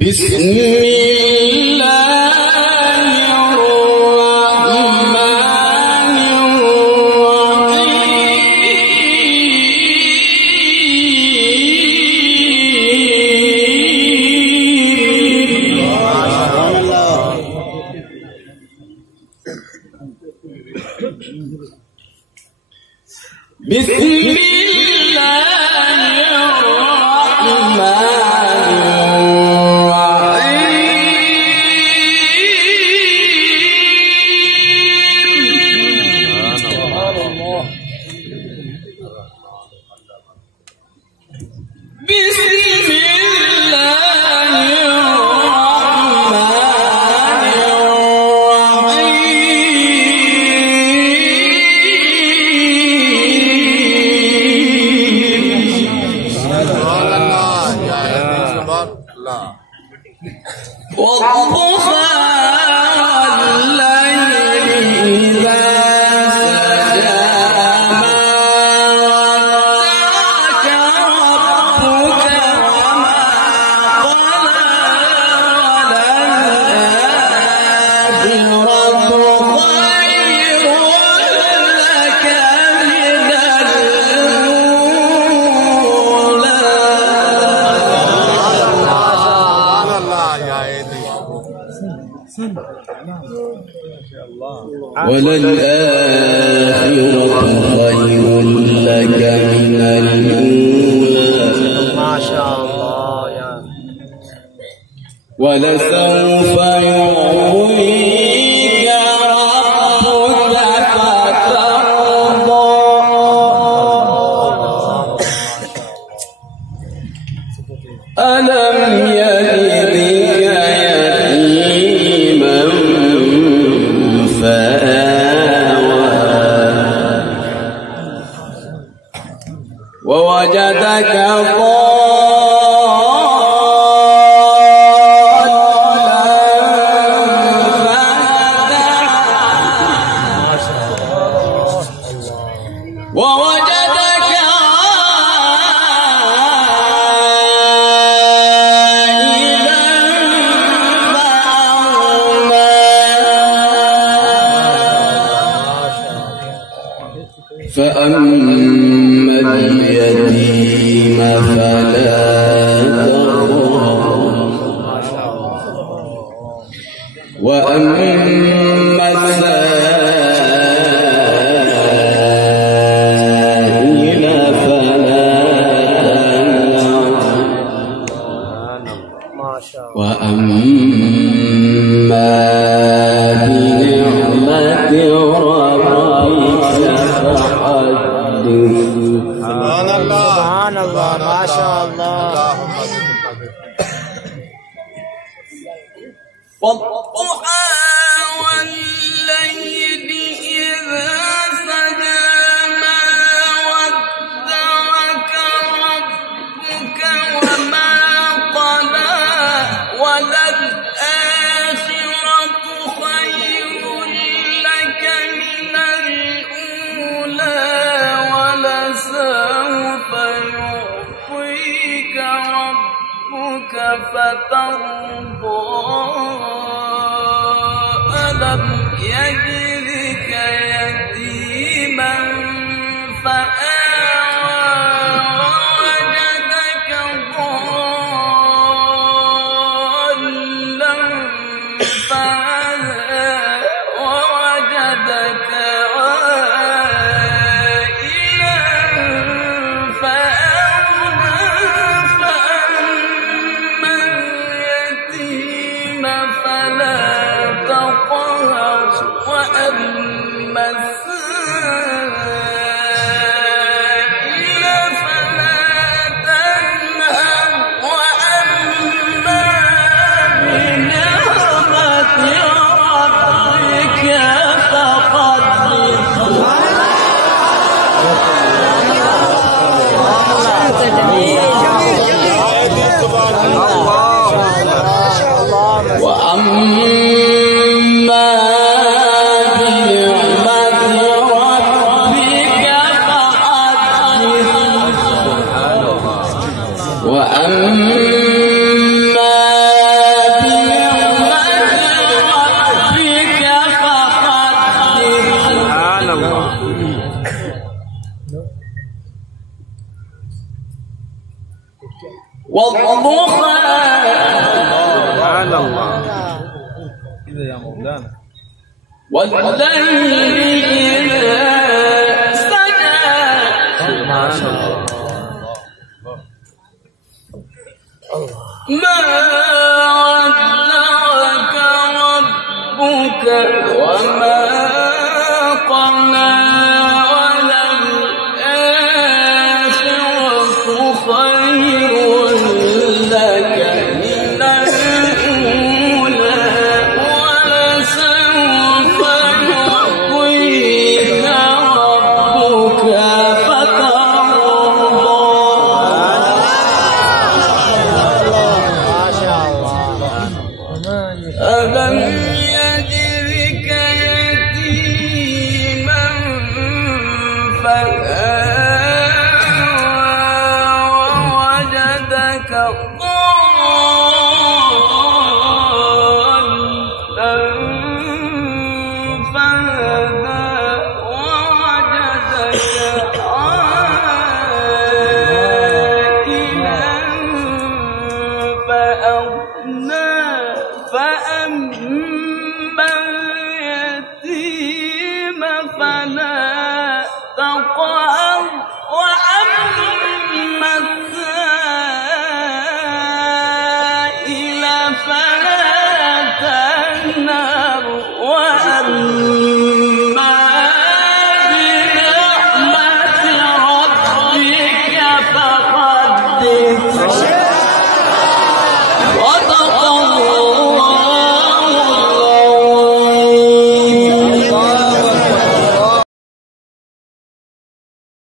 بسم الله الرحمن الرحيم بسم وللآخرة خير لك من الأولى ما شاء الله يا ولسوف يعطيك ربك فترضى ألم يجدك يتيما ووجدك فأما اليتيم فلا تقهر وأما السائل فلا تنهر وأما بنعمة ربك سبحان الله ما شاء الله والضحى والليل إذا سجى ما ودعك ربك وما قلى وللآخرة خير لك من الأولى ولسوف يعطيك ربك فترضى ألم يجدك يتيما فآوى ووجدك ضالا فهدى ووجدك عائلا فأغنى فأما اليتيم فلا تقهر وأما والضحى سبحان الله كذا يا مولانا والليل إذا سجى ما شاء الله ما ودعك ربك وما قلى وللآخرة خير لك من الأولى ولسوف يعطيك ربك فترضى ما شاء الله ألم يجدك يتيما فآوى ووجدك ضالا فهدى ووجدك عائلا فأغنى